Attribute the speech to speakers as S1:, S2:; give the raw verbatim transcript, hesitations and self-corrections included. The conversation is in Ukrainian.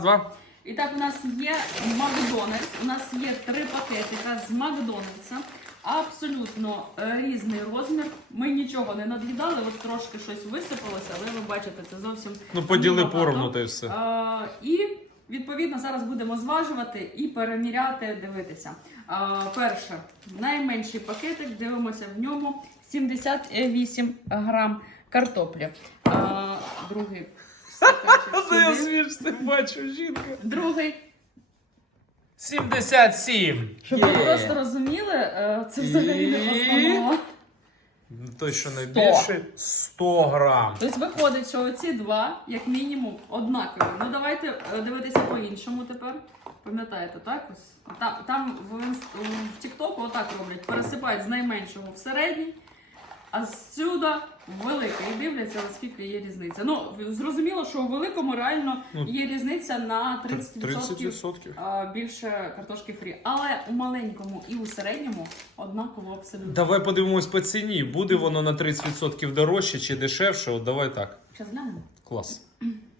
S1: Два.
S2: І так, у нас є Макдональдс, у нас є три пакетика з Макдональдса. Абсолютно е, різний розмір. Ми нічого не над'їдали, от трошки щось висипалося, але ви бачите, це зовсім
S1: Ну, поділи
S2: небагато.
S1: поровну, та й все.
S2: А, і, відповідно, зараз будемо зважувати і переміряти, дивитися. А, перше, найменший пакетик, дивимося в ньому сімдесят вісім грам картоплі. А, другий стаканчик
S1: Це я
S2: сюди.
S1: смішно бачу, жінка.
S2: Другий.
S1: сімдесят сім.
S2: Щоб ви просто розуміли, е, це взагалі не постанова.
S1: Той, що
S2: сто.
S1: найбільше, сто грам.
S2: Тобто виходить, що оці два, як мінімум, однакові. Ну давайте е, дивитися по-іншому тепер. Пам'ятаєте, так? Ось. Там, там в, інст- в Тіктоку отак роблять. Пересипають з найменшого в середній, а зсюди в великий. І дивляться, наскільки є різниця. Ну, зрозуміло, що у великому реально
S1: Ну,
S2: є різниця на тридцять відсотків.
S1: тридцять відсотків.
S2: А, більше картошки фрі. Але у маленькому і у середньому однаково абсолютно.
S1: Давай подивимось по ціні. Буде воно на тридцять відсотків дорожче чи дешевше? От давай так.
S2: Зараз глянемо.
S1: Клас.